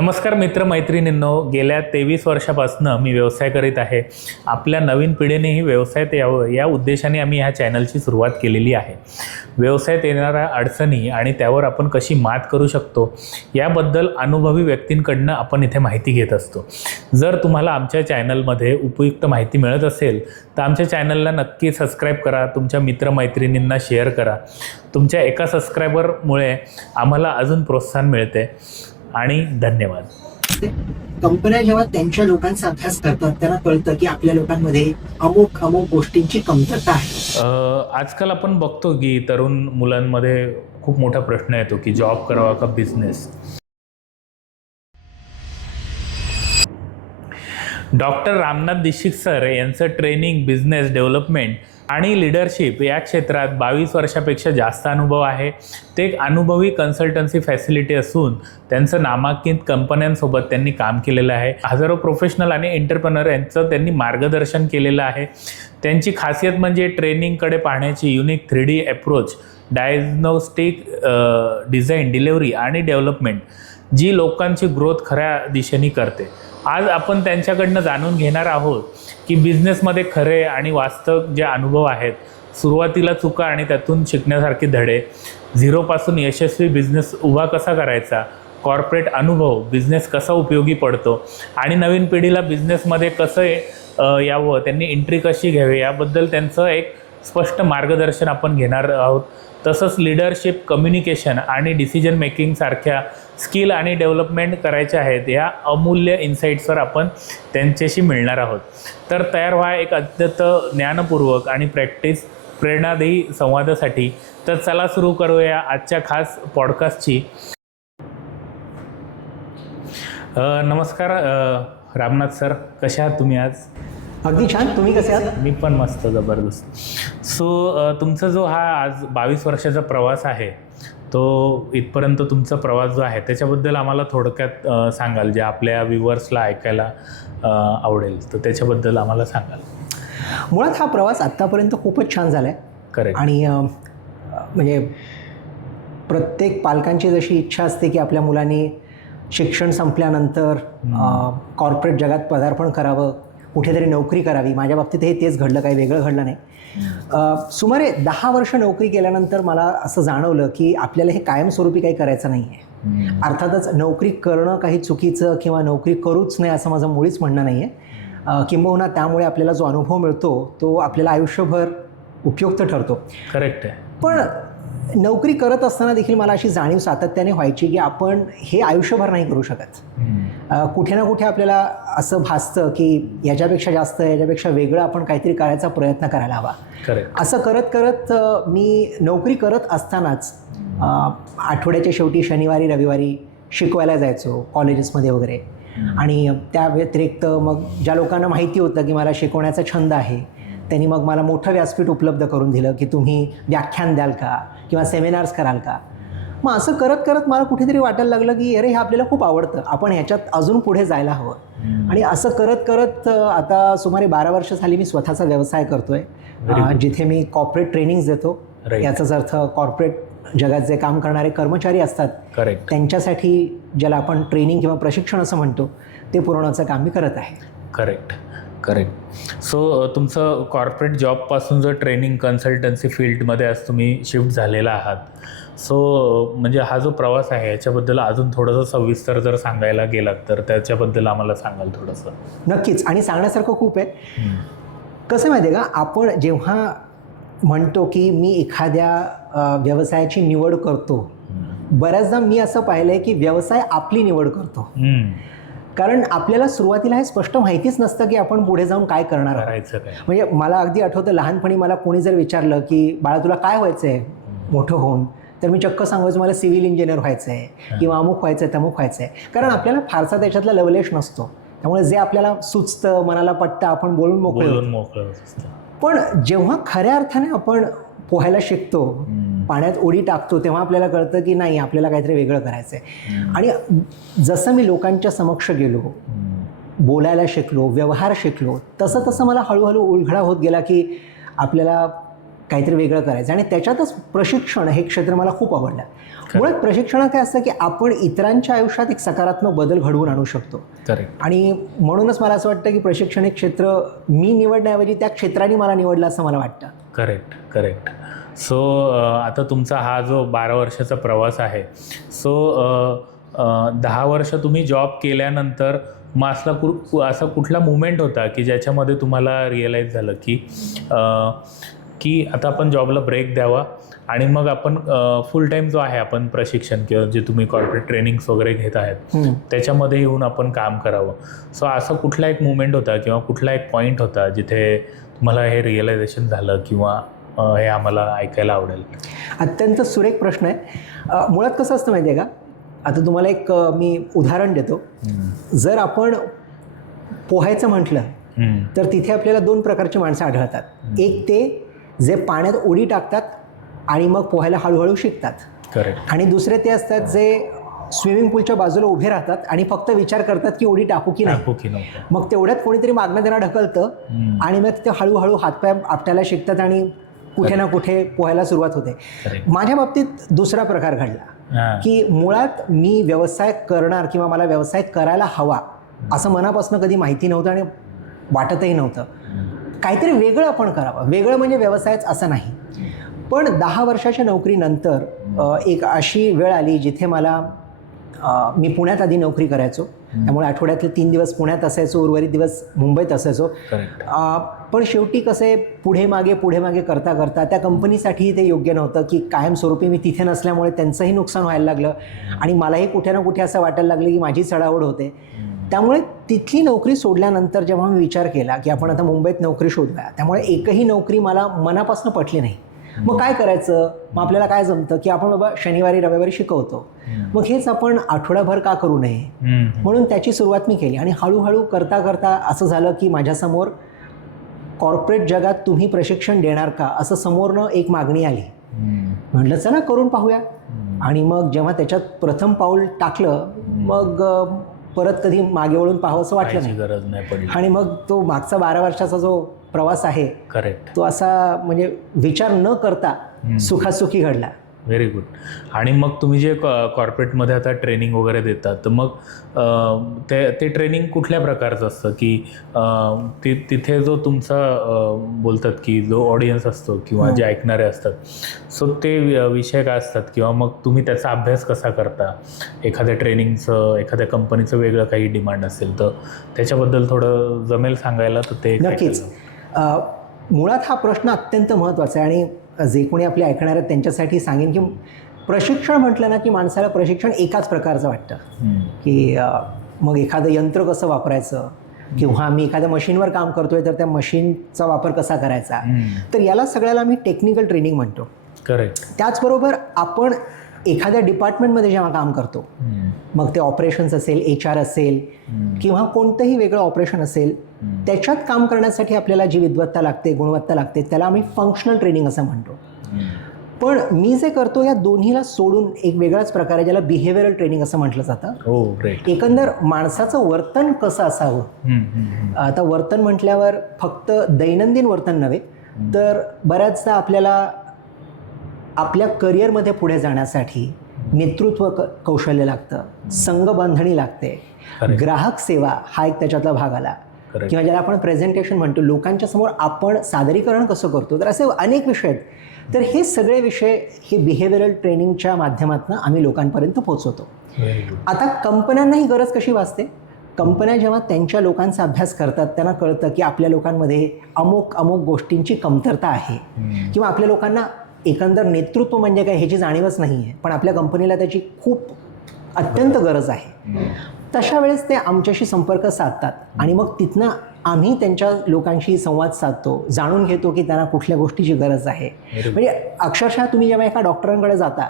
नमस्कार मित्रमैत्रिणींनो, गेल्या 23 वर्षापासून मी व्यवसाय करीत आहे. आपल्या नवीन पिढीनेही व्यवसायात यावं या उद्देशाने आम्ही ह्या चॅनलची सुरुवात केलेली आहे. व्यवसायात येणाऱ्या अडचणी आणि त्यावर आपण कशी मात करू शकतो याबद्दल अनुभवी व्यक्तींकडून आपण इथे माहिती घेत असतो. जर तुम्हाला आमच्या चॅनलमध्ये उपयुक्त माहिती मिळत असेल तर आमच्या चॅनलला नक्की सबस्क्राईब करा, तुमच्या मित्रमैत्रिणींना शेअर करा. तुमच्या एका सबस्क्रायबरमुळे आम्हाला अजून प्रोत्साहन मिळते आणि धन्यवाद. कंपन्या जेव्हा त्यांच्या लोकांचा अभ्यास करतात त्यांना कळतं की आपल्या लोकांमध्ये अमुक गोष्टींची कमतरता आहे. आजकाल आपण बघतो की तरुण मुलांमध्ये खूप मोठा प्रश्न येतो की जॉब करावा का business. Doctor Ramnath Dikshit sir यांचं ट्रेनिंग, बिझनेस डेव्हलपमेंट आणि लीडरशिप या क्षेत्रात 22 वर्षापेक्षा जास्त अनुभव आहे. ते एक अनुभवी कन्सल्टन्सी फॅसिलिटी असून त्यांचं नामांकित कंपन्यांसोबत त्यांनी काम केलेलं आहे. हजारो प्रोफेशनल आणि एंटरप्रेनर यांचं त्यांनी मार्गदर्शन केलेलं आहे. त्यांची खासियत म्हणजे ट्रेनिंगकडे पाहण्याची unique 3D approach, diagnostic, design, delivery आणि डेव्हलपमेंट जी लोकांची ग्रोथ खऱ्या दिशेने करते. आज आपण त्यांच्याकडनं जाणून घेणार आहोत की बिझनेसमध्ये खरे आणि वास्तव जे अनुभव आहेत, सुरुवातीला चुका आणि त्यातून शिकण्यासारखे धडे, झिरोपासून यशस्वी बिझनेस उभा कसा करायचा, कॉर्पोरेट अनुभव, बिझनेस कसा उपयोगी पडतो आणि नवीन पिढीला बिझनेसमध्ये कसं यावं, त्यांनी एंट्री कशी घ्यावी याबद्दल त्यांचं एक स्पष्ट मार्गदर्शन आपण घेणार आहोत. तसंच लीडरशिप, कम्युनिकेशन आणि डिसिजन मेकिंग सारख्या स्किल आणि डेव्हलपमेंट करायचे आहेत या अमूल्य इन्साईट्सवर आपण त्यांच्याशी मिळणार आहोत. तर तयार व्हा एक अत्यंत ज्ञानपूर्वक आणि प्रेरणादायी संवादासाठी. तर चला सुरू करूया आजच्या खास पॉडकास्टची. नमस्कार रामनाथ सर, कसे आहात तुम्ही आज? अगदी छान. तुम्ही कसे आहात? मी पण मस्त, जबरदस्त. तुमचा जो हा आज 22 वर्षाचा प्रवास आहे तो इथपर्यंत तुमचा प्रवास जो आहे त्याच्याबद्दल आम्हाला थोडक्यात सांगाल, जे आपल्या व्ह्युअर्सला ऐकायला आवडेल, तर त्याच्याबद्दल आम्हाला सांगाल. मुळात हा प्रवास आत्तापर्यंत खूपच छान झाला आहे. करेक्ट. आणि म्हणजे प्रत्येक पालकांची जशी इच्छा असते की आपल्या मुलांनी शिक्षण संपल्यानंतर कॉर्पोरेट जगात पदार्पण करावं, कुठेतरी नोकरी करावी. माझ्या बाबतीत तेच घडलं, काही वेगळं घडलं नाही. सुमारे 10 वर्ष नोकरी केल्यानंतर मला असं जाणवलं की आपल्याला हे कायमस्वरूपी काही करायचं नाही आहे. अर्थातच नोकरी करणं काही चुकीचं किंवा नोकरी करूच नाही असं माझं मुळीच म्हणणं नाही आहे. किंबहुना त्यामुळे आपल्याला जो अनुभव मिळतो तो आपल्याला आयुष्यभर उपयुक्त ठरतो. करेक्ट आहे. पण नोकरी करत असताना देखील मला अशी जाणीव सातत्याने व्हायची की आपण हे आयुष्यभर नाही करू शकत. कुठे ना कुठे आपल्याला असं भासतं की याच्यापेक्षा जास्त, याच्यापेक्षा वेगळं आपण काहीतरी करायचा प्रयत्न करायला हवा. करेक्ट. असं करत करत मी नोकरी करत असतानाच आठवड्याच्या शेवटी शनिवारी रविवारी शिकवायला जायचो कॉलेजेसमध्ये वगैरे. आणि त्या व्यतिरिक्त मग ज्या लोकांना माहिती होतं की मला शिकवण्याचा छंद आहे त्यांनी मग मला मोठं व्यासपीठ उपलब्ध करून दिलं की तुम्ही व्याख्यान द्याल का किंवा सेमिनार्स कराल का. मग असं करत करत मला कुठेतरी वाटायला लागलं की अरे हे आपल्याला खूप आवडतं, आपण ह्याच्यात अजून पुढे जायला हवं. आणि असं करत करत आता सुमारे 12 वर्ष झाली मी स्वतःचा व्यवसाय करतोय, जिथे मी कॉर्पोरेट ट्रेनिंग्स देतो. याचाच अर्थ कॉर्पोरेट जगात जे काम करणारे कर्मचारी असतात त्यांच्यासाठी, ज्याला आपण ट्रेनिंग किंवा प्रशिक्षण असं म्हणतो, ते पुरवण्याचं काम मी करत आहे. करेक्ट. तुमचं कॉर्पोरेट जॉबपासून जो ट्रेनिंग कन्सल्टन्सी फील्डमध्ये आज तुम्ही शिफ्ट झालेला आहात, म्हणजे हा जो प्रवास आहे याच्याबद्दल अजून थोडंसं सविस्तर जर सांगायला गेलात तर त्याच्याबद्दल आम्हाला सांगाल थोडंसं? नक्कीच. आणि सांगण्यासारखं खूप आहे. कसं माहिती आहे का, आपण जेव्हा म्हणतो की मी एखाद्या व्यवसायाची निवड करतो, बऱ्याचदा मी असं पाहिलं आहे की व्यवसाय आपली निवड करतो. कारण आपल्याला सुरुवातीला हे स्पष्ट माहितीच नसतं की आपण पुढे जाऊन काय करणार आहोत. म्हणजे मला अगदी आठवतं, लहानपणी मला कोणी जर विचारलं की बाळा तुला काय व्हायचं आहे मोठं होऊन, तर मी चक्क सांगायचं मला सिव्हिल इंजिनियर व्हायचं आहे किंवा अमुक व्हायचं आहे, तमुक व्हायचं आहे. कारण आपल्याला फारसा त्याच्यातला लवलेश नसतो. त्यामुळे जे आपल्याला सुचतं, मनाला पटतं, आपण बोलून मोकळं. पण जेव्हा खऱ्या अर्थाने आपण पोहायला शिकतो, पाण्यात उडी टाकतो, तेव्हा आपल्याला कळतं की नाही, आपल्याला काहीतरी वेगळं करायचं आहे. आणि जसं मी लोकांच्या समक्ष गेलो, बोलायला शिकलो, व्यवहार शिकलो, तसं तसं मला हळूहळू उलगडा होत गेला की आपल्याला काहीतरी वेगळं करायचं आणि त्याच्यातच प्रशिक्षण हे क्षेत्र मला खूप आवडलं. मुळात प्रशिक्षणात काय असतं की आपण इतरांच्या आयुष्यात एक सकारात्मक बदल घडवून आणू शकतो. आणि म्हणूनच मला असं वाटतं की प्रशिक्षण हे क्षेत्र मी निवडण्याऐवजी त्या क्षेत्राने मला निवडलं असं मला वाटतं. करेक्ट. सो आता तुमचा हा जो 12 वर्षाचा प्रवास आहे, सो 10 वर्ष तुम्ही जॉब केल्यानंतर मग असा कुठला मुवमेंट होता की ज्याच्यामध्ये तुम्हाला रिअलाईज झालं की आता आपण जॉबला ब्रेक द्यावा आणि मग आपण फुल टाईम जो आहे आपण प्रशिक्षण किंवा जे तुम्ही कॉर्पोरेट ट्रेनिंग्स वगैरे घेत आहेत त्याच्यामध्ये येऊन आपण काम करावं. सो असं कुठला एक मुवमेंट होता किंवा कुठला एक पॉईंट होता जिथे तुम्हाला हे रिअलायझेशन झालं किंवा हे आम्हाला ऐकायला आवडेल? अत्यंत सुरेख प्रश्न आहे. मुळात कसं असतं माहिती आहे का, आता तुम्हाला एक मी उदाहरण देतो. जर आपण पोहायचं म्हटलं तर तिथे आपल्याला 2 प्रकारची माणसं आढळतात. एक ते जे पाण्यात उडी टाकतात आणि मग पोहायला हळूहळू शिकतात. करेक्ट. आणि दुसरे ते असतात जे स्विमिंग पूलच्या बाजूला उभे राहतात आणि फक्त विचार करतात की उडी टाकू की नाही. मग तेवढ्यात कोणीतरी मागणं त्यांना ढकलतं आणि मग ते हळूहळू हातपाय आपटायला शिकतात आणि कुठे ना कुठे पोहायला सुरुवात होते. माझ्या बाबतीत दुसरा प्रकार घडला की मुळात मी व्यवसाय करणार किंवा मला व्यवसाय करायला हवा असं मनापासून कधी माहिती नव्हतं आणि वाटतही नव्हतं. काहीतरी वेगळं आपण करावं. वेगळं म्हणजे व्यवसायच असं नाही. पण 10 वर्षाच्या नोकरीनंतर एक अशी वेळ आली जिथे मला मी पुण्यात आधी नोकरी करायचो. त्यामुळे आठवड्यातले 3 दिवस पुण्यात असायचो, उर्वरित दिवस मुंबईत असायचो. पण शेवटी कसे पुढे मागे करता करता त्या कंपनीसाठी ते योग्य नव्हतं की कायमस्वरूपी मी तिथे नसल्यामुळे त्यांचंही नुकसान व्हायला लागलं आणि मलाही कुठे ना कुठे असं वाटायला लागलं की माझी चढाओढ होते. त्यामुळे तिथली नोकरी सोडल्यानंतर जेव्हा मी विचार केला की आपण आता मुंबईत नोकरी शोधूया, त्यामुळे एकही नोकरी मला मनापासून पटली नाही. मग काय करायचं? मग आपल्याला काय जमतं की आपण बाबा शनिवारी रविवारी शिकवतो, मग हेच आपण आठवडाभर का करू नये, म्हणून त्याची सुरुवात मी केली. आणि हळूहळू करता करता असं झालं की माझ्यासमोर कॉर्पोरेट जगात तुम्ही प्रशिक्षण देणार का असं समोरनं एक मागणी आली. म्हटलं चला करून पाहूया. आणि मग जेव्हा त्याच्यात प्रथम पाऊल टाकलं मग परत कधी मागे वळून पाहावं असं वाटलं नाही, गरज नाही पडली. आणि मग तो मागचा 12 वर्षाचा जो प्रवास आहे तो असा म्हणजे विचार न करता सुखासुखी घडला. Very good. आणि मग तुम्ही जे कॉर्पोरेटमध्ये आता ट्रेनिंग वगैरे देतात तर मग ते ट्रेनिंग कुठल्या प्रकारचं असतं की तिथे जो तुमचा बोलतात की जो ऑडियन्स असतो किंवा जे ऐकणारे असतात, सो ते विषय काय असतात किंवा मग तुम्ही त्याचा अभ्यास कसा करता? एखाद्या ट्रेनिंगचं एखाद्या कंपनीचं वेगळं काही डिमांड असेल तर त्याच्याबद्दल थोडं जमेल सांगायला? तर ते नक्कीच. मुळात हा प्रश्न अत्यंत महत्त्वाचा आहे आणि जे कोणी आपले ऐकणार आहेत त्यांच्यासाठी सांगेन की प्रशिक्षण म्हटलं ना की माणसाला प्रशिक्षण एकाच प्रकारचं वाटतं की मग एखादं यंत्र कसं वापरायचं किंवा मी एखाद्या मशीनवर काम करतोय तर त्या मशीनचा वापर कसा करायचा, तर याला सगळ्याला मी टेक्निकल ट्रेनिंग म्हणतो. करेक्ट. त्याचबरोबर आपण एखाद्या डिपार्टमेंटमध्ये जेव्हा काम करतो, मग ते ऑपरेशन्स असेल, HR असेल किंवा कोणतंही वेगळं ऑपरेशन असेल, त्याच्यात काम करण्यासाठी आपल्याला जी विद्वत्ता लागते, गुणवत्ता लागते, त्याला आम्ही फंक्शनल ट्रेनिंग असं म्हणतो. पण मी जे करतो या दोन्हीला सोडून एक वेगळाच प्रकार आहे ज्याला बिहेवियरल ट्रेनिंग असं म्हटलं जातं. एकंदर माणसाचं वर्तन कसं असावं. आता वर्तन म्हटल्यावर फक्त दैनंदिन वर्तन नव्हे तर बऱ्याचदा आपल्याला आपल्या करिअरमध्ये पुढे जाण्यासाठी नेतृत्व कौशल्य लागतं, संघबांधणी लागते, ग्राहक सेवा हा एक त्याच्यातला भाग आला, किंवा ज्याला आपण प्रेझेंटेशन म्हणतो, लोकांच्या समोर आपण सादरीकरण कसं करतो, तर असे अनेक विषय आहेत. तर हे सगळे विषय हे बिहेवियरल ट्रेनिंगच्या माध्यमातून आम्ही लोकांपर्यंत पोहोचवतो. आता कंपन्यांनाही गरज कशी वाचते? कंपन्या जेव्हा त्यांच्या लोकांचा अभ्यास करतात त्यांना कळतं की आपल्या लोकांमध्ये अमुक गोष्टींची कमतरता आहे किंवा आपल्या लोकांना एकंदर नेतृत्व म्हणजे काय ह्याची जाणीवच नाही आहे, पण आपल्या कंपनीला त्याची खूप अत्यंत गरज आहे. तशा वेळेस ते आमच्याशी संपर्क साधतात आणि मग तिथनं आम्ही त्यांच्या लोकांशी संवाद साधतो, जाणून घेतो की त्यांना कुठल्या गोष्टीची गरज आहे. म्हणजे अक्षरशः तुम्ही जेव्हा एका डॉक्टरांकडे जाता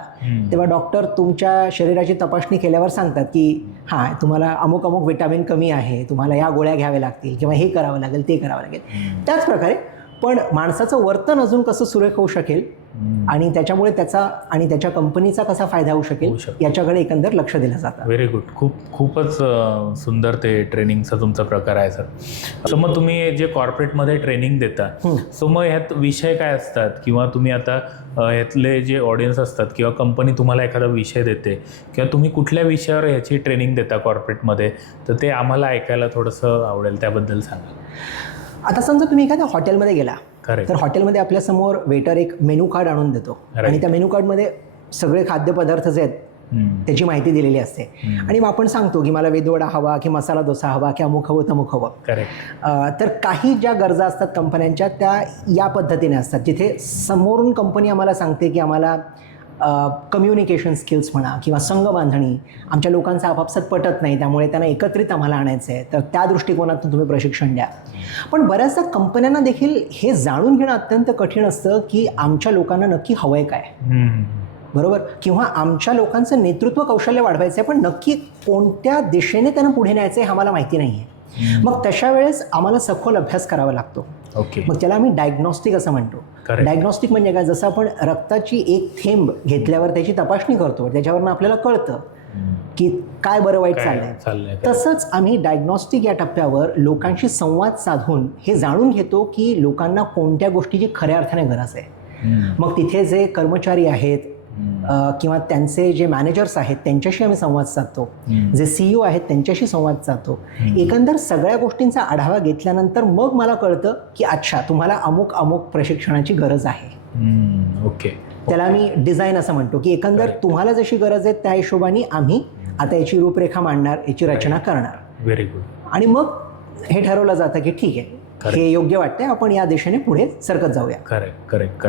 तेव्हा डॉक्टर तुमच्या शरीराची तपासणी केल्यावर सांगतात की हां, तुम्हाला अमुक विटॅमिन कमी आहे, तुम्हाला या गोळ्या घ्याव्या लागतील किंवा हे करावं लागेल, ते करावं लागेल. त्याचप्रकारे पण माणसाचं वर्तन अजून कसं सुरेख होऊ शकेल आणि त्याच्यामुळे त्याचा आणि त्याच्या कंपनीचा कसा फायदा होऊ शकेल याच्याकडे एकंदर लक्ष दिलं जातं. Very good. खूपच सुंदर ते ट्रेनिंगचा तुमचा प्रकार आहे सर. सो मग तुम्ही जे कॉर्पोरेटमध्ये ट्रेनिंग देता, सो मग ह्यात विषय काय असतात, किंवा तुम्ही आता ह्यातले जे ऑडियन्स असतात किंवा कंपनी तुम्हाला एखादा विषय देते किंवा तुम्ही कुठल्या विषयावर ह्याची ट्रेनिंग देता कॉर्पोरेटमध्ये, तर ते आम्हाला ऐकायला थोडंसं आवडेल, त्याबद्दल सांगा. आता समजा तुम्ही एखाद्या हॉटेलमध्ये गेला, Correct. तर हॉटेलमध्ये आपल्यासमोर वेटर एक मेनू कार्ड आणून देतो आणि त्या मेनू कार्डमध्ये सगळे खाद्यपदार्थ जे आहेत त्याची माहिती दिलेली असते आणि मग आपण सांगतो की मला वेदवडा हवा, की मसाला डोसा हवा, की अमुक हवं तमुक हवं. तर काही ज्या गरजा असतात कंपन्यांच्या त्या या पद्धतीने असतात, जिथे समोरून कंपनी आम्हाला सांगते की आम्हाला कम्युनिकेशन स्किल्स म्हणा किंवा संघ बांधणी आमच्या लोकांचं आपापसात पटत नाही, त्यामुळे त्यांना एकत्रित आम्हाला आणायचं आहे, तर त्या दृष्टिकोनातून तुम्ही प्रशिक्षण द्या. पण बऱ्याचदा कंपन्यांना देखील हे जाणून घेणं अत्यंत कठीण असतं की आमच्या लोकांना नक्की हवं आहे काय, बरोबर, किंवा आमच्या लोकांचं नेतृत्व कौशल्य वाढवायचं आहे, पण नक्की कोणत्या दिशेने त्यांना पुढे न्यायचं आहे हे आम्हाला माहिती नाही आहे. मग तशा वेळेस आम्हाला सखोल अभ्यास करावा लागतो. मग त्याला आम्ही डायग्नॉस्टिक असं म्हणतो. डायग्नॉस्टिक म्हणजे काय, जसं आपण रक्ताची एक थेंब घेतल्यावर त्याची तपासणी करतो, त्याच्यावरनं आपल्याला कळतं की काय बरं वाईट चाललंय, तसंच आम्ही डायग्नॉस्टिक या टप्प्यावर लोकांशी संवाद साधून हे जाणून घेतो की लोकांना कोणत्या गोष्टीची खऱ्या अर्थाने गरज आहे. मग तिथे जे कर्मचारी आहेत किंवा त्यांचे जे मॅनेजर्स आहेत त्यांच्याशी आम्ही संवाद साधतो, जे CEO आहेत त्यांच्याशी संवाद साधतो. एकंदर सगळ्या गोष्टींचा आढावा घेतल्यानंतर मग मला कळतं की अच्छा, तुम्हाला अमुक अमुक प्रशिक्षणाची गरज आहे. त्याला आम्ही डिझाईन असं म्हणतो की एकंदर तुम्हाला जशी गरज आहे त्या हिशोबाने आम्ही आता याची रूपरेखा मांडणार, याची रचना करणार. Very good. आणि मग हे ठरवलं जातं की ठीक आहे, हे योग्य वाटतंय, आपण या दिशेने पुढे सरकत जाऊया. करेक्ट.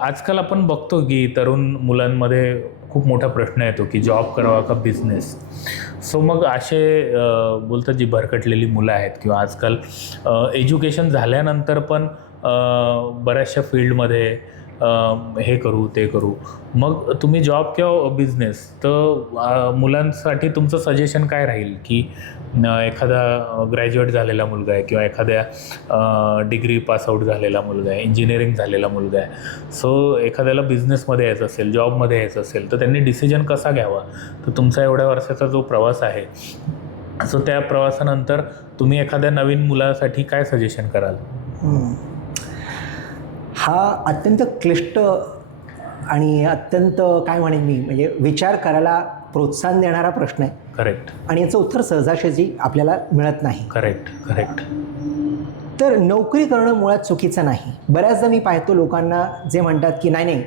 आजकाल आपण बघतो की तरुण मुलांमध्ये खूप मोठा प्रश्न येतो की जॉब करावा का बिझनेस. सो मग असे बोलतात जी भरकटलेली मुलं आहेत किंवा आजकाल एज्युकेशन झाल्यानंतर पण बऱ्याचशा फील्डमध्ये हे करू ते करू, मग तुम्ही जॉब किंवा बिझनेस, तर मुलांसाठी तुमचं सजेशन काय राहील की एखादा ग्रॅज्युएट झालेला मुलगा आहे किंवा एखाद्या डिग्री पासआउट झालेला मुलगा आहे, इंजिनिअरिंग झालेला मुलगा आहे, सो एखाद्याला बिझनेसमध्ये यायचं असेल, जॉबमध्ये यायचं असेल, तर त्यांनी डिसिजन कसा घ्यावा. तर तुमचा एवढ्या वर्षाचा जो प्रवास आहे, सो त्या प्रवासानंतर तुम्ही एखाद्या नवीन मुलासाठी काय सजेशन कराल. हा अत्यंत क्लिष्ट आणि अत्यंत काय म्हणेन मी, म्हणजे विचार करायला प्रोत्साहन देणारा प्रश्न आहे. करेक्ट. आणि याचं उत्तर सहजासहजी आपल्याला मिळत नाही. करेक्ट. तर नोकरी करणं मुळात चुकीचं नाही. बऱ्याचदा मी पाहतो लोकांना जे म्हणतात की नाही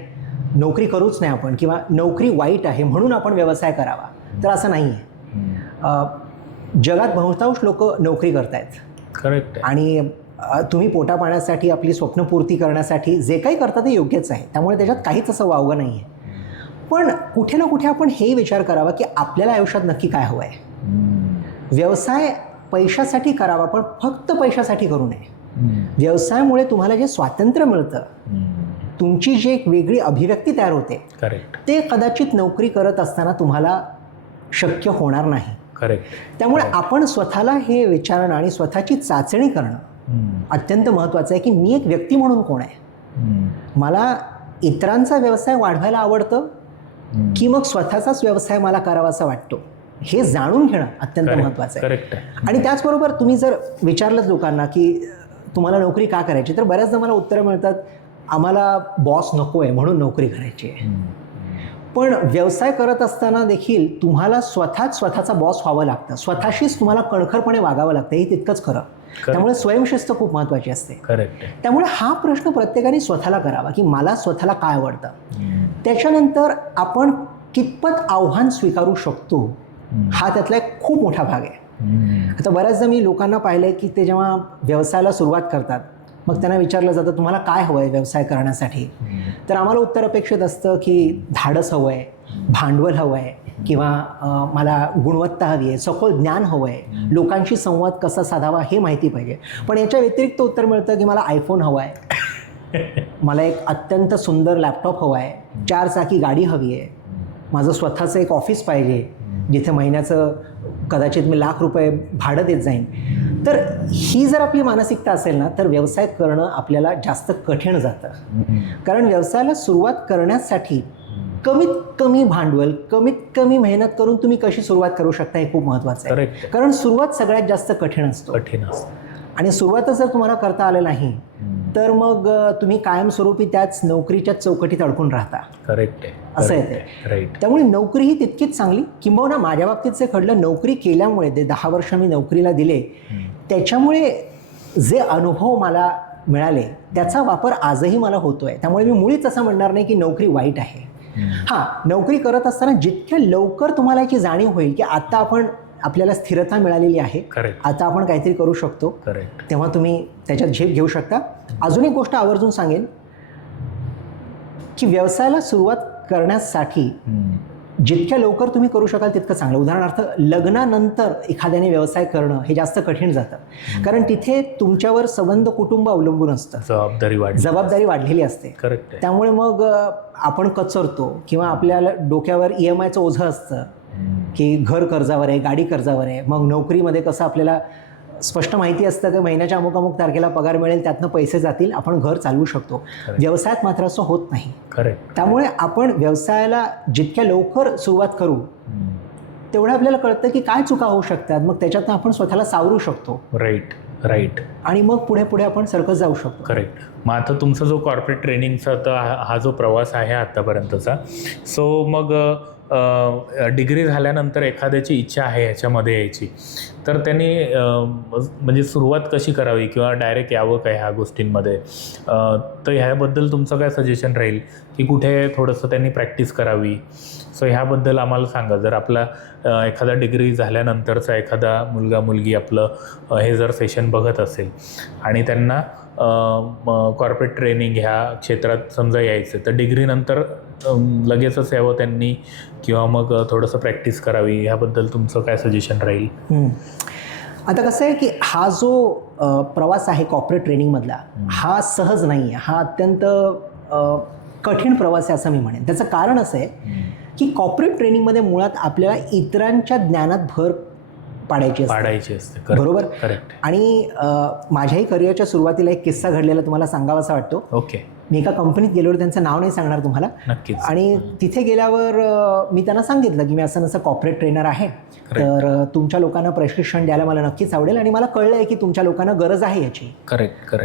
नोकरी करूच नाही आपण, किंवा नोकरी वाईट आहे म्हणून आपण व्यवसाय करावा. तर असं नाही आहे. जगात बहुतांश लोक नोकरी करतायत. करेक्ट. आणि तुम्ही पोटापाण्यासाठी, आपली स्वप्नपूर्ती करण्यासाठी जे काही करता ते योग्यच आहे, त्यामुळे त्याच्यात काहीच असं वावगं नाही आहे. पण कुठे ना कुठे आपण हे विचार करावा की आपल्याला आयुष्यात नक्की काय हवं आहे. व्यवसाय पैशासाठी करावा, पण फक्त पैशासाठी करू नये. व्यवसायामुळे तुम्हाला जे स्वातंत्र्य मिळतं, तुमची जी एक वेगळी अभिव्यक्ती तयार होते, ते कदाचित नोकरी करत असताना तुम्हाला शक्य होणार नाही. त्यामुळे आपण स्वतःला हे विचारणं आणि स्वतःची चाचणी करणं अत्यंत महत्त्वाचं आहे की मी एक व्यक्ती म्हणून कोण आहे. मला इतरांचा व्यवसाय वाढवायला आवडतं की मग स्वतःचाच व्यवसाय मला करावासा वाटतो, हे जाणून घेणं अत्यंत महत्त्वाचं आहे. आणि त्याचबरोबर तुम्ही जर विचारलं लोकांना की तुम्हाला नोकरी का करायची, तर बऱ्याचदा मला उत्तरं मिळतात आम्हाला बॉस नको आहे म्हणून नोकरी करायची आहे. पण व्यवसाय करत असताना देखील तुम्हाला स्वतःच स्वतःचा बॉस व्हावं लागतं, स्वतःशीच तुम्हाला कणखरपणे वागावं लागतं, हे तितकंच खरं. त्यामुळे स्वयंशिस्त खूप महत्त्वाची असते. त्यामुळे हा प्रश्न प्रत्येकाने स्वतःला करावा की मला स्वतःला काय आवडतं. त्याच्यानंतर आपण कितपत आव्हान स्वीकारू शकतो, हा त्यातला एक खूप मोठा भाग आहे. आता बऱ्याचदा मी लोकांना पाहिलंय की ते जेव्हा व्यवसायाला सुरुवात करतात, मग त्यांना विचारलं जातं तुम्हाला काय हवं आहे व्यवसाय करण्यासाठी. तर आम्हाला उत्तर अपेक्षित असतं की धाडस हवं आहे, भांडवल हवं आहे, किंवा मला गुणवत्ता हवी आहे, सखोल ज्ञान हवं आहे, लोकांशी संवाद कसा साधावा हे माहिती पाहिजे. पण याच्या व्यतिरिक्त उत्तर मिळतं की मला आयफोन हवा आहे, मला एक अत्यंत सुंदर लॅपटॉप हवा आहे, 4 चाकी गाडी हवी आहे, माझं स्वतःचं एक ऑफिस पाहिजे जिथे महिन्याचं कदाचित मी ₹1,00,000 भाडं देत जाईन. तर ही जर आपली मानसिकता असेल ना तर व्यवसाय करणं आपल्याला जास्त कठीण जातं. कारण व्यवसायाला सुरुवात करण्यासाठी कमीत कमी भांडवल, कमीत कमी मेहनत करून तुम्ही कशी सुरुवात करू शकता हे खूप महत्त्वाचं आहे. कारण सुरुवात सगळ्यात जास्त कठीण असतो. आणि सुरुवातच जर तुम्हाला करता आलं नाही तर मग तुम्ही कायमस्वरूपी त्याच नोकरीच्या चौकटीत अडकून राहता. करेक्ट आहे, असं आहे. त्यामुळे नोकरी ही तितकीच चांगली. किंबहुना माझ्या बाबतीत जे घडलं, नोकरी केल्यामुळे 10 वर्ष मी नोकरीला दिले, त्याच्यामुळे जे अनुभव मला मिळाले त्याचा वापर आजही मला होतोय. त्यामुळे मी मुळीच असं म्हणणार नाही की नोकरी वाईट आहे. हां, नोकरी करत असताना जितक्या लवकर तुम्हाला याची जाणीव होईल की आता आपल्याला स्थिरता मिळालेली आहे, आता आपण काहीतरी करू शकतो, तेव्हा तुम्ही त्याच्यात झेप घेऊ शकता. अजून एक गोष्ट आवर्जून सांगेन की व्यवसायाला सुरुवात करण्यासाठी जितक्या लवकर तुम्ही करू शकाल तितकं चांगलं. उदाहरणार्थ, लग्नानंतर एखाद्याने व्यवसाय करणं हे जास्त कठीण जातं. कारण तिथे तुमच्यावर संबंध कुटुंब अवलंबून असतं, जबाबदारी वाढलेली असते. त्यामुळे मग आपण कचरतो किंवा आपल्याला डोक्यावर EMIचं ओझं असतं की घर कर्जावर आहे, गाडी कर्जावर आहे. मग नोकरीमध्ये कसं आपल्याला स्पष्ट माहिती असतं की महिन्याच्या अमुक अमुक तारखेला पगार मिळेल, त्यातनं पैसे जातील, आपण घर चालवू शकतो. व्यवसायात मात्र असं होत नाही. त्यामुळे आपण व्यवसायाला जितक्या लवकर सुरुवात करू तेवढं आपल्याला कळतं की काय चुका होऊ शकतात, मग त्याच्यातनं आपण स्वतःला सावरू शकतो. राईट. आणि मग पुढे पुढे आपण सरकत जाऊ शकतो. करेक्ट. मग आता तुमचा जो कॉर्पोरेट ट्रेनिंगचा हा जो प्रवास आहे आत्तापर्यंतचा, सो मग डिग्री झाल्यानंतर एखाद्याची इच्छा आहे ह्याच्यामध्ये यायची, तर त्यांनी म्हणजे सुरुवात कशी करावी किंवा डायरेक्ट यावं काय ह्या गोष्टींमध्ये, तर ह्याबद्दल तुमचं काय सजेशन राहील की कुठे थोडंसं त्यांनी प्रॅक्टिस करावी? सो ह्याबद्दल आम्हाला सांगा. जर आपला एखादा डिग्री झाल्यानंतरचा एखादा मुलगा मुलगी आपलं हे जर सेशन बघत असेल आणि त्यांना कॉर्पोरेट ट्रेनिंग ह्या क्षेत्रात समजा यायचं, तर डिग्रीनंतर लगेचच यावं त्यांनी किंवा मग थोडंसं प्रॅक्टिस करावी, ह्याबद्दल तुमचं काय सजेशन राहील? आता कसं आहे की हा जो प्रवास आहे कॉर्पोरेट ट्रेनिंगमधला, हा सहज नाही आहे. हा अत्यंत कठीण प्रवास आहे असं मी म्हणेन. त्याचं कारण असं आहे की कॉर्पोरेट ट्रेनिंगमध्ये मुळात आपल्याला इतरांच्या ज्ञानात भर पाडायची असते. बरोबर. आणि माझ्याही करिअरच्या सुरुवातीला एक किस्सा घडलेला तुम्हाला सांगावासा वाटतो. ओके. मी एका कंपनीत गेलो, त्यांचं नाव नाही सांगणार तुम्हाला. नक्कीच. आणि तिथे गेल्यावर मी त्यांना सांगितलं की मी असं नसं कॉर्पोरेट ट्रेनर आहे, तर तुमच्या लोकांना प्रशिक्षण द्यायला मला नक्कीच आवडेल आणि मला कळलं आहे की तुमच्या लोकांना गरज आहे याची. करेक्ट.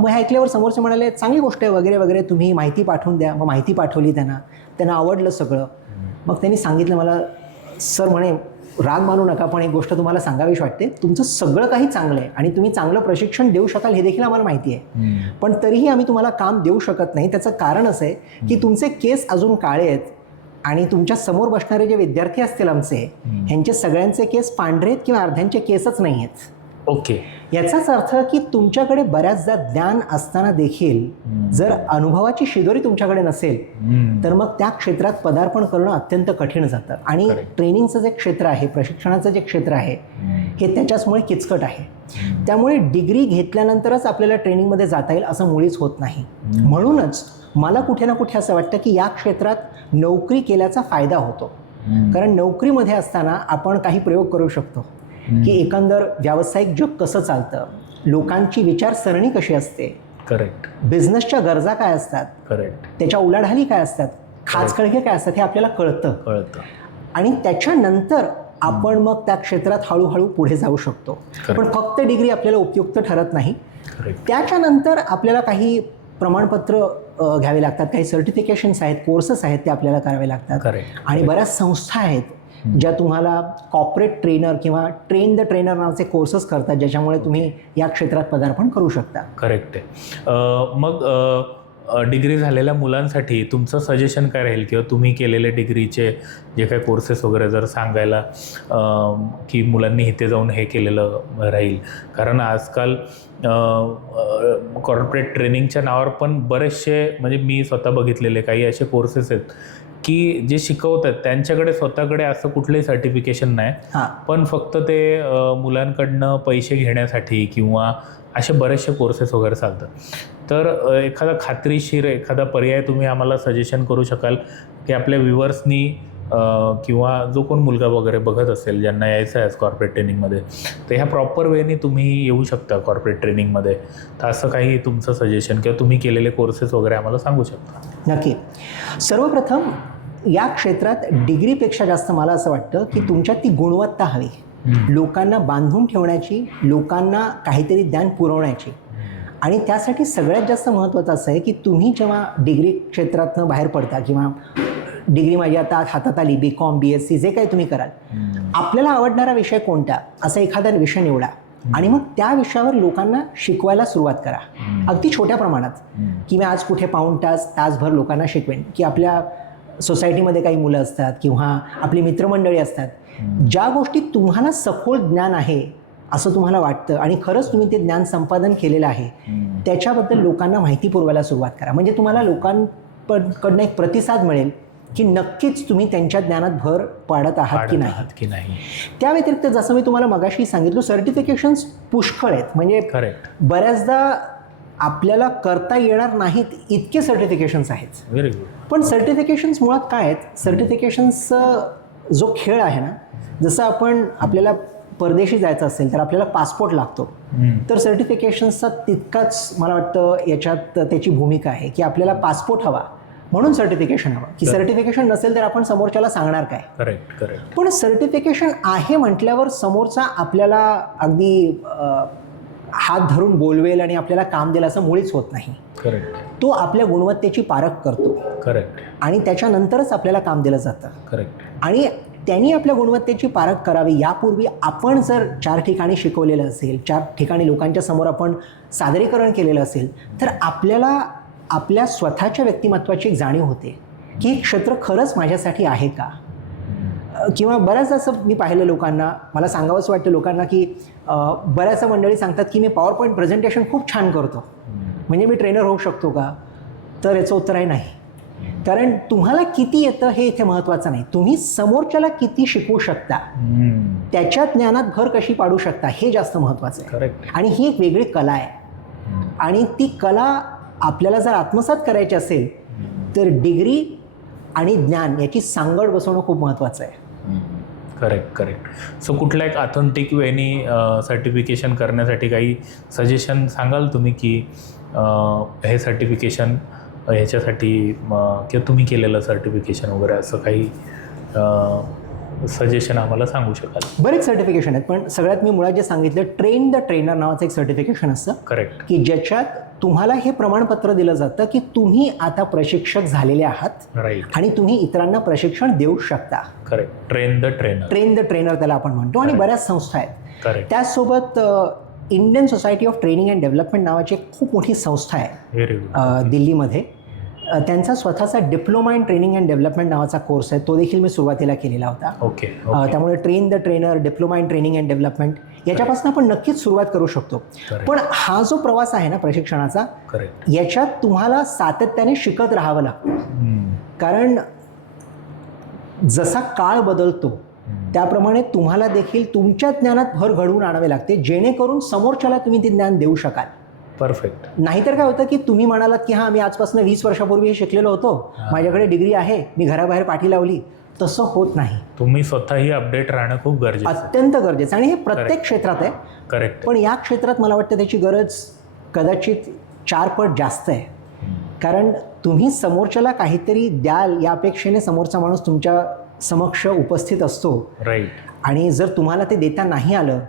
मग हे ऐकल्यावर समोरचे म्हणाले चांगली गोष्ट आहे वगैरे वगैरे, तुम्ही माहिती पाठवून द्या. मग माहिती पाठवली त्यांना आवडलं सगळं. मग त्यांनी सांगितलं मला, सर म्हणे राग मानू नका, पण एक गोष्ट तुम्हाला सांगावीशी वाटते, तुमचं सगळं काही चांगलं आहे आणि तुम्ही चांगलं प्रशिक्षण देऊ शकाल हे देखील आम्हाला माहिती आहे, पण तरीही आम्ही तुम्हाला काम देऊ शकत नाही. त्याचं कारण असं आहे की तुमचे केस अजून काळे आहेत आणि तुमच्या समोर बसणारे जे विद्यार्थी असतील आमचे, ह्यांचे सगळ्यांचे केस पांढरे आहेत किंवा अर्ध्यांचे केसच नाही आहेत. ओके. याचाच अर्थ की तुमच्याकडे बऱ्याचदा ज्ञान असताना देखील जर अनुभवाची शिदोरी तुमच्याकडे नसेल तर मग त्या क्षेत्रात पदार्पण करणं अत्यंत कठीण जातं. आणि ट्रेनिंगचं जे क्षेत्र आहे, प्रशिक्षणाचं जे क्षेत्र आहे, हे त्याच्याचमुळे किचकट आहे. त्यामुळे डिग्री घेतल्यानंतरच आपल्याला ट्रेनिंगमध्ये जाता येईल असं मुळीच होत नाही. म्हणूनच मला कुठे ना कुठे असं वाटतं की या क्षेत्रात नोकरी केल्याचा फायदा होतो. कारण नोकरीमध्ये असताना आपण काही प्रयोग करू शकतो की एकंदर व्यावसायिक जग कसं चालतं, लोकांची विचारसरणी कशी असते, बिझनेसच्या गरजा काय असतात, त्याच्या उलाढाली काय असतात, खाचखळगे काय असतात, हे आपल्याला कळतं. आणि त्याच्यानंतर आपण मग त्या क्षेत्रात हळूहळू पुढे जाऊ शकतो. पण फक्त डिग्री आपल्याला उपयुक्त ठरत नाही. त्याच्यानंतर आपल्याला काही प्रमाणपत्र घ्यावे लागतात, काही सर्टिफिकेशन्स आहेत, कोर्सेस आहेत, ते आपल्याला करावे लागतात. आणि बऱ्याच संस्था आहेत ज्या तुम्हाला कॉर्पोरेट ट्रेनर किंवा ट्रेन द ट्रेनर नावाचे कोर्सेस करतात, ज्याच्यामुळे तुम्ही या क्षेत्रात पदार्पण करू शकता. करेक्ट आहे. मग डिग्री झालेल्या मुलांसाठी तुमचं सजेशन काय राहील किंवा तुम्ही केलेले डिग्रीचे जे काही कोर्सेस वगैरे जर सांगायला की मुलांनी इथे जाऊन हे केलेलं राहील? कारण आजकाल कॉर्पोरेट ट्रेनिंगच्या नावावर पण बरेचसे, म्हणजे मी स्वतः बघितलेले काही असे कोर्सेस आहेत की जे शिकवतात त्यांच्याकडे स्वतःकडे असं कुठलंही सर्टिफिकेशन नाही, पण फक्त ते मुलांकडनं पैसे घेण्यासाठी किंवा असे बरेचसे कोर्सेस वगैरे चालतात. तर एखादा खात्रीशीर एखादा पर्याय तुम्ही आम्हाला सजेशन करू शकाल की आपल्या व्ह्युअर्सनी किंवा जो कोण मुलगा वगैरे बघत असेल ज्यांना यायचं आहे कॉर्पोरेट ट्रेनिंगमध्ये, तर ह्या प्रॉपर वेनी तुम्ही येऊ शकता कॉर्पोरेट ट्रेनिंगमध्ये. तर असं काही तुमचं सजेशन किंवा तुम्ही केलेले कोर्सेस वगैरे आम्हाला सांगू शकता? नक्की. सर्वप्रथम या क्षेत्रात डिग्रीपेक्षा जास्त मला असं वाटतं की तुमच्यात ती गुणवत्ता हवी, लोकांना बांधून ठेवण्याची, लोकांना काहीतरी ज्ञान पुरवण्याची. आणि त्यासाठी सगळ्यात जास्त महत्त्वाचं असं आहे की तुम्ही जेव्हा डिग्री क्षेत्रातनं बाहेर पडता किंवा डिग्री माझी आता हातात आली, BCom BSc जे काही तुम्ही कराल, आपल्याला आवडणारा विषय कोणता असा एखादा विषय निवडा आणि मग त्या विषयावर लोकांना शिकवायला सुरुवात करा. अगदी छोट्या प्रमाणात की मी आज कुठे पाऊण तासभर लोकांना शिकवेन, की आपल्या सोसायटीमध्ये काही मुलं असतात किंवा आपली मित्रमंडळी असतात, ज्या गोष्टी तुम्हाला सखोल ज्ञान आहे असं तुम्हाला वाटतं आणि खरंच तुम्ही ते ज्ञान संपादन केलेलं आहे, त्याच्याबद्दल लोकांना माहिती पुरवायला सुरुवात करा. म्हणजे तुम्हाला लोकांकडनं एक प्रतिसाद मिळेल की नक्कीच तुम्ही त्यांच्या ज्ञानात भर पाडत आहात की नाही. त्या व्यतिरिक्त जसं मी तुम्हाला मगाशी सांगितलं, सर्टिफिकेशन्स पुष्कळ आहेत. म्हणजे बऱ्याचदा आपल्याला करता येणार नाहीत इतके सर्टिफिकेशन्स आहेत. Very good. पण सर्टिफिकेशन्स मुळात काय आहेत? सर्टिफिकेशन्सचा जो खेळ आहे ना, जसं आपल्याला परदेशी जायचं असेल तर आपल्याला पासपोर्ट लागतो, तर सर्टिफिकेशन्सचा तितकाच मला वाटतं याच्यात त्याची भूमिका आहे की आपल्याला पासपोर्ट हवा म्हणून सर्टिफिकेशन हवं, की सर्टिफिकेशन नसेल तर आपण समोरच्याला सांगणार काय. करेक्ट. पण सर्टिफिकेशन आहे म्हटल्यावर समोरचा आपल्याला अगदी हात धरून बोलवेल आणि आपल्याला काम देईल असं मुळीच होत नाही. करेक्ट. तो आपल्या गुणवत्तेची पारख करतो. करेक्ट. आणि त्याच्यानंतरच आपल्याला काम दिलं जातं. करेक्ट. आणि त्यांनी आपल्या गुणवत्तेची पारख करावी यापूर्वी आपण जर 4 ठिकाणी शिकवलेलं असेल, 4 ठिकाणी लोकांच्या समोर आपण सादरीकरण केलेलं असेल, तर आपल्याला आपल्या स्वतःच्या व्यक्तिमत्वाची एक जाणीव होते की हे क्षेत्र खरंच माझ्यासाठी आहे का. किंवा बऱ्याच असं मी पाहिलं लोकांना, मला सांगावंसं वाटतं लोकांना की बऱ्याचशा मंडळी सांगतात की मी पॉवरपॉईंट प्रेझेंटेशन खूप छान करतो, म्हणजे मी ट्रेनर होऊ शकतो का? तर याचं उत्तर आहे नाही. कारण तुम्हाला किती येतं हे इथे महत्त्वाचं नाही, तुम्ही समोरच्याला किती शिकवू शकता, त्याच्या ज्ञानात भर कशी पाडू शकता हे जास्त महत्त्वाचं आहे. करेक्ट. आणि ही एक वेगळी कला आहे. आणि ती कला आपल्याला जर आत्मसात करायची असेल तर डिग्री आणि ज्ञान याची सांगड बसवणं खूप महत्त्वाचं आहे. करेक्ट. सो कुठल्या एक ऑथेंटिक वेनी सर्टिफिकेशन करण्यासाठी काही सजेशन सांगाल तुम्ही की हे सर्टिफिकेशन ह्याच्यासाठी किंवा तुम्ही केलेलं सर्टिफिकेशन वगैरे असं काही सजेशन आम्हाला सांगू शकाल? बरेच सर्टिफिकेशन आहेत, पण सगळ्यात मी मुळात जे सांगितलं, ट्रेन द ट्रेनर नावाचं एक सर्टिफिकेशन असतं. करेक्ट. की ज्याच्यात तुम्हाला हे प्रमाणपत्र दिलं जातं की तुम्ही आता प्रशिक्षक झालेले आहात. राईट. आणि तुम्ही इतरांना प्रशिक्षण देऊ शकता. करेक्ट. ट्रेन द ट्रेनर त्याला आपण म्हणतो. आणि बऱ्याच संस्था आहेत. करेक्ट. त्याचसोबत Indian society of training and development नावाची एक खूप मोठी संस्था आहे दिल्लीमध्ये. त्यांचा स्वतःचा diploma in training and development नावाचा कोर्स आहे, तो देखील मी सुरुवातीला केलेला होता. ओके. त्यामुळे train the trainer, diploma in training and development याच्यापासून आपण नक्कीच सुरुवात करू शकतो. पण हा जो प्रवास आहे ना प्रशिक्षणाचा, याच्यात तुम्हाला सातत्याने शिकत राहावं लागतं. कारण जसा काळ बदलतो त्याप्रमाणे तुम्हाला देखील तुमच्या ज्ञानात भर घडवून आणावे लागते, जेणेकरून समोरच्याला तुम्ही ते ज्ञान देऊ शकाल. परफेक्ट. नाहीतर काय होतं की तुम्ही म्हणालात की हां मी आजपासून 20 वर्षापूर्वी हे शिकलेलो होतो, माझ्याकडे डिग्री आहे, मी घराबाहेर पाठी लावली. तसं होत नाही. तुम्ही स्वतःही अपडेट राहणं खूप गरजेचं, अत्यंत गरजेचं. आणि हे प्रत्येक क्षेत्रात आहे. करेक्ट. पण या क्षेत्रात मला वाटतं त्याची गरज कदाचित 4 पट जास्त आहे. कारण तुम्ही समोरच्याला काहीतरी द्याल या अपेक्षेने समोरचा माणूस तुमच्या समक्ष उपस्थित असतो. राईट. आणि जर तुम्हाला ते देता नाही आलं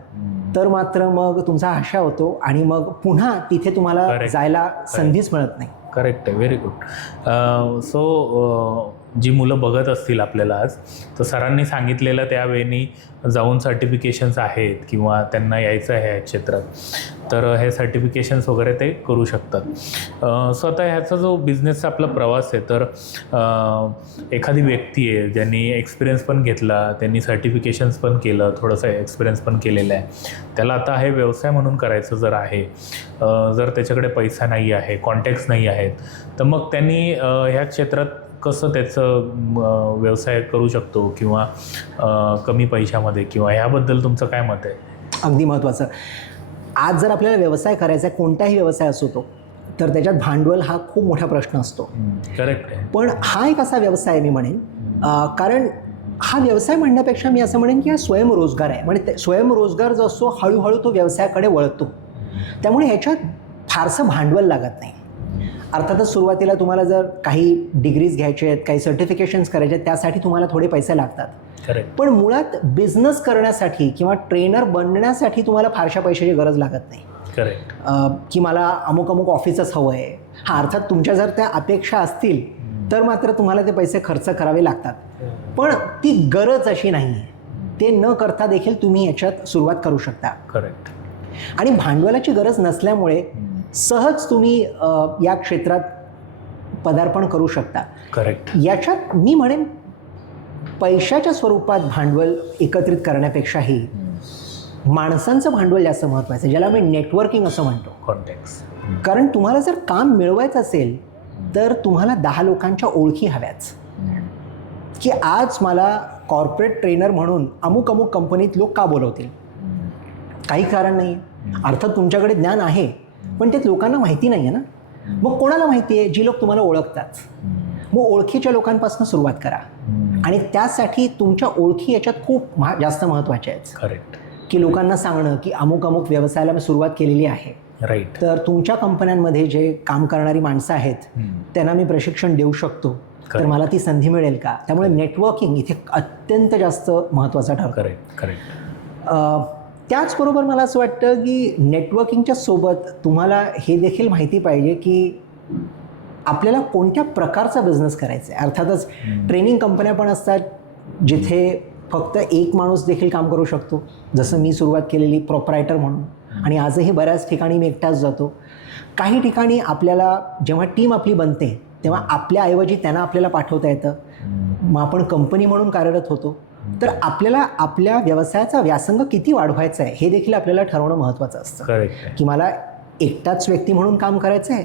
तर मात्र मग तुमचा आशा होतो आणि मग पुन्हा तिथे तुम्हाला जायला संधीच मिळत नाही. करेक्ट आहे. Very good. सो जी मुलं बघत असतील आपल्याला आज, तर सरांनी सांगितलेलं त्यावेळी जाऊन सर्टिफिकेशन्स आहेत किंवा त्यांना यायचं आहे या क्षेत्रात, तर हे सर्टिफिकेशन्स वगैरे ते करू शकतात. सो आता ह्याचा जो बिझनेसचा आपला प्रवास आहे, तर एखादी व्यक्ती आहे ज्यांनी एक्सपिरियन्स पण घेतला, त्यांनी सर्टिफिकेशन्स पण केलं, थोडंसं एक्सपिरियन्स पण केलेलं आहे, त्याला आता हे व्यवसाय म्हणून करायचं जर आहे, जर त्याच्याकडे पैसा नाही आहे, कॉन्टॅक्ट्स नाही आहेत, तर मग त्यांनी ह्या क्षेत्रात कसं त्याचं व्यवसाय करू शकतो किंवा कमी पैशामध्ये, किंवा ह्याबद्दल तुमचं काय मत आहे? अगदी महत्त्वाचं. आज जर आपल्याला व्यवसाय करायचा आहे, कोणताही व्यवसाय असो तो, तर त्याच्यात भांडवल हा खूप मोठा प्रश्न असतो. करेक्ट आहे. पण हा एक असा व्यवसाय मी म्हणेन, कारण हा व्यवसाय म्हणण्यापेक्षा मी असं म्हणेन की हा स्वयंरोजगार आहे. म्हणजे स्वयंरोजगार जो असतो हळूहळू तो व्यवसायाकडे वळतो. त्यामुळे ह्याच्यात फारसं भांडवल लागत नाही. अर्थातच सुरुवातीला तुम्हाला जर काही डिग्रीज घ्यायचे आहेत, काही सर्टिफिकेशन्स करायचे आहेत, त्यासाठी तुम्हाला थोडे पैसे लागतात. पण मुळात बिझनेस करण्यासाठी किंवा ट्रेनर बनण्यासाठी तुम्हाला फारशा पैशाची गरज लागत नाही. करेक्ट. की मला अमुक अमुक ऑफिसच हवं आहे. हां, अर्थात तुमच्या जर त्या अपेक्षा असतील तर मात्र तुम्हाला ते पैसे खर्च करावे लागतात. पण ती गरज अशी नाही आहे. ते न करता देखील तुम्ही याच्यात सुरुवात करू शकता. करेक्ट. आणि भांडवलाची गरज नसल्यामुळे सहज तुम्ही या क्षेत्रात पदार्पण करू शकता. करेक्ट. याच्यात मी म्हणेन पैशाच्या स्वरूपात भांडवल एकत्रित करण्यापेक्षाही माणसांचं भांडवल जास्त महत्त्वाचं आहे, ज्याला मी नेटवर्किंग असं म्हणतो. कॉन्टॅक्ट्स. कारण तुम्हाला जर काम मिळवायचं असेल तर तुम्हाला 10 लोकांच्या ओळखी हव्याच. की आज मला कॉर्पोरेट ट्रेनर म्हणून अमुक अमुक कंपनीत लोक का बोलवतील? काही कारण नाही. अर्थात तुमच्याकडे ज्ञान आहे पण ते लोकांना माहिती नाही आहे ना. मग कोणाला माहिती आहे? जी लोक तुम्हाला ओळखतात. मग ओळखीच्या लोकांपासून सुरुवात करा. आणि त्यासाठी तुमच्या ओळखी याच्यात खूप जास्त महत्त्वाच्या आहेत. करेक्ट. की लोकांना सांगणं की अमुक अमुक व्यवसायाला मी सुरुवात केलेली आहे. राईट. तर तुमच्या कंपन्यांमध्ये जे काम करणारी माणसं आहेत त्यांना मी प्रशिक्षण देऊ शकतो. तर मला ती संधी मिळेल का? त्यामुळे नेटवर्किंग इथे अत्यंत जास्त महत्त्वाचं ठरतं. करेक्ट. करेक्ट. त्याचबरोबर मला असं वाटतं की नेटवर्किंगच्या सोबत तुम्हाला हे देखील माहिती पाहिजे की आपल्याला कोणत्या प्रकारचा बिझनेस करायचा आहे. अर्थातच ट्रेनिंग कंपन्या पण असतात जिथे फक्त एक माणूस देखील काम करू शकतो, जसं मी सुरुवात केलेली प्रोप्रायटर म्हणून. आणि आजही बऱ्याच ठिकाणी मी एकटाच जातो. काही ठिकाणी आपल्याला जेव्हा टीम आपली बनते तेव्हा आपल्याऐवजी त्यांना आपल्याला पाठवता येतं. मग आपण कंपनी म्हणून कार्यरत होतो. तर आपल्याला आपल्या व्यवसायाचा व्यासंग किती वाढवायचा आहे हे देखील आपल्याला ठरवणं महत्त्वाचं असतं. करेक्ट. की मला एकटाच व्यक्ती म्हणून काम करायचं आहे,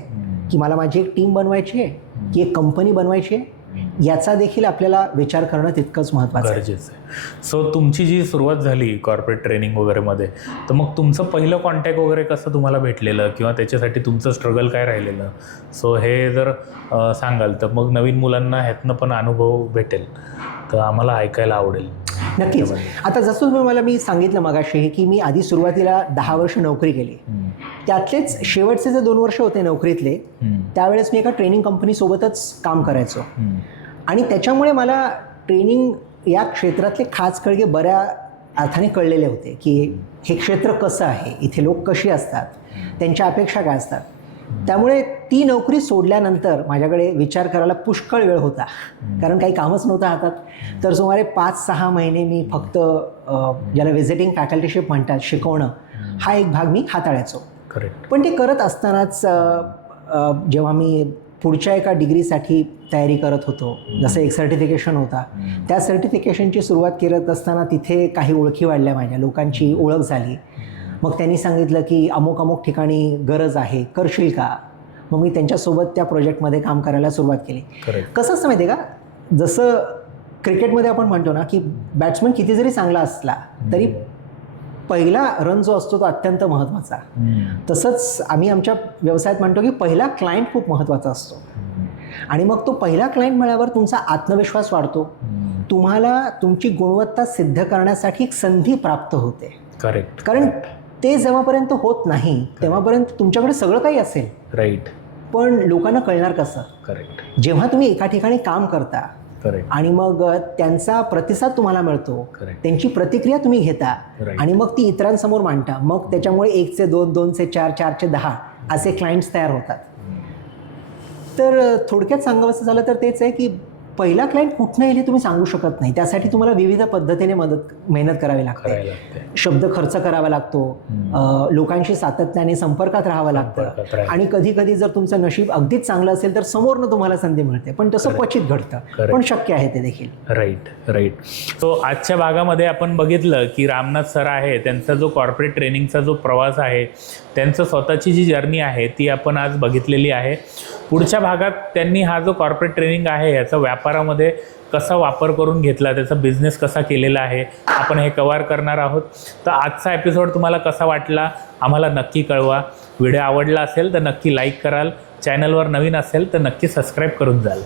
की मला माझी एक टीम बनवायची आहे, की एक कंपनी बनवायची आहे, याचा देखील आपल्याला विचार करणं तितकंच महत्त्वाचं आहे. गरजेचं आहे. सो तुमची जी सुरुवात झाली कॉर्पोरेट ट्रेनिंग वगैरेमध्ये, तर मग तुमचं पहिलं कॉन्टॅक्ट वगैरे कसं तुम्हाला भेटलेलं किंवा त्याच्यासाठी तुमचं स्ट्रगल काय राहिलेलं? सो हे जर सांगाल तर मग नवीन मुलांना ह्यातनं पण अनुभव भेटेल तर आम्हाला ऐकायला आवडेल. नक्कीच. आता जसं मी सांगितलं मगाशी की मी आधी सुरुवातीला 10 वर्ष नोकरी केली. त्यातलेच शेवटचे जे 2 वर्ष होते नोकरीतले त्यावेळेस मी एका ट्रेनिंग कंपनीसोबतच काम करायचो. आणि त्याच्यामुळे मला ट्रेनिंग या क्षेत्रातले खास कळगे बऱ्या अर्थाने कळलेले होते की हे क्षेत्र कसं आहे, इथे लोक कशी असतात, त्यांच्या अपेक्षा काय असतात. त्यामुळे ती नोकरी सोडल्यानंतर माझ्याकडे विचार करायला पुष्कळ वेळ होता, कारण काही कामच नव्हतं हातात. तर सुमारे 5-6 महिने मी फक्त ज्याला व्हिजिटिंग फॅकल्टीशिप म्हणतात, शिकवणं, हा एक भाग मी हाताळायचो. करेक्ट. पण ते करत असतानाच जेव्हा मी पुढच्या एका डिग्रीसाठी तयारी करत होतो, जसं एक सर्टिफिकेशन होता, त्या सर्टिफिकेशनची सुरुवात करत असताना तिथे काही ओळखी वाढल्या, माझ्या लोकांची ओळख झाली. मग त्यांनी सांगितलं की अमुक अमुक ठिकाणी गरज आहे, करशील का? मग मी त्यांच्यासोबत त्या प्रोजेक्टमध्ये काम करायला सुरुवात केली. कसं असतं माहिती आहे का, जसं क्रिकेटमध्ये आपण म्हणतो ना की बॅट्समन किती जरी चांगला असला तरी पहिला रन जो असतो तो अत्यंत महत्त्वाचा. तसंच आम्ही आमच्या व्यवसायात म्हणतो की पहिला क्लायंट खूप महत्त्वाचा असतो. आणि मग तो पहिला क्लायंट मिळाल्यावर तुमचा आत्मविश्वास वाढतो, तुम्हाला तुमची गुणवत्ता सिद्ध करण्यासाठी एक संधी प्राप्त होते. करेक्ट. कारण ते जेव्हापर्यंत होत नाही तेव्हापर्यंत तुमच्याकडे सगळं काही असेल. राईट. पण लोकांना कळणार कसं? करेक्ट. जेव्हा तुम्ही एका ठिकाणी काम करता करेक्ट. आणि मग त्यांचा प्रतिसाद तुम्हाला मिळतो, करेक्ट. त्यांची प्रतिक्रिया तुम्ही घेता Right. आणि मग ती इतरांसमोर मांडता, मग त्याच्यामुळे 1 चे 2, 2 चे 4, 4 चे 10 असे क्लायंट्स तयार होतात. तर थोडक्यात सांगावंसं झालं तर तेच आहे की पहिला क्लायंट कुठनं येईल हे तुम्ही सांगू शकत नाही. त्यासाठी तुम्हाला विविध पद्धतीने मेहनत करावी लागते. शब्द खर्च करावा लागतो, लोकांशी सातत्याने संपर्कात राहावं लागतं. आणि कधी कधी जर तुमचं नशीब अगदीच चांगलं असेल तर समोरनं तुम्हाला संधी मिळते, पण तसं क्वचित घडतं, पण शक्य आहे ते देखील. राईट. राईट. सो आजच्या भागामध्ये आपण बघितलं की रामनाथ सर आहे, त्यांचा जो कॉर्पोरेट ट्रेनिंगचा जो प्रवास आहे, त्यांचं स्वतःची जी जर्नी आहे ती आपण आज बघितलेली आहे. पुढच्या भागात त्यांनी हा जो कॉर्पोरेट ट्रेनिंग आहे याचा व्यापारामध्ये कसा वापर करून घेतला, त्याचा बिझनेस कसा केलेला आहे, आपण हे कव्हर करणार आहोत. तर आजचा एपिसोड तुम्हाला कसा वाटला आम्हाला नक्की कळवा. व्हिडिओ आवडला असेल तर नक्की लाईक कराल, चॅनलवर नवीन असेल तर नक्की सबस्क्राईब करून जाल.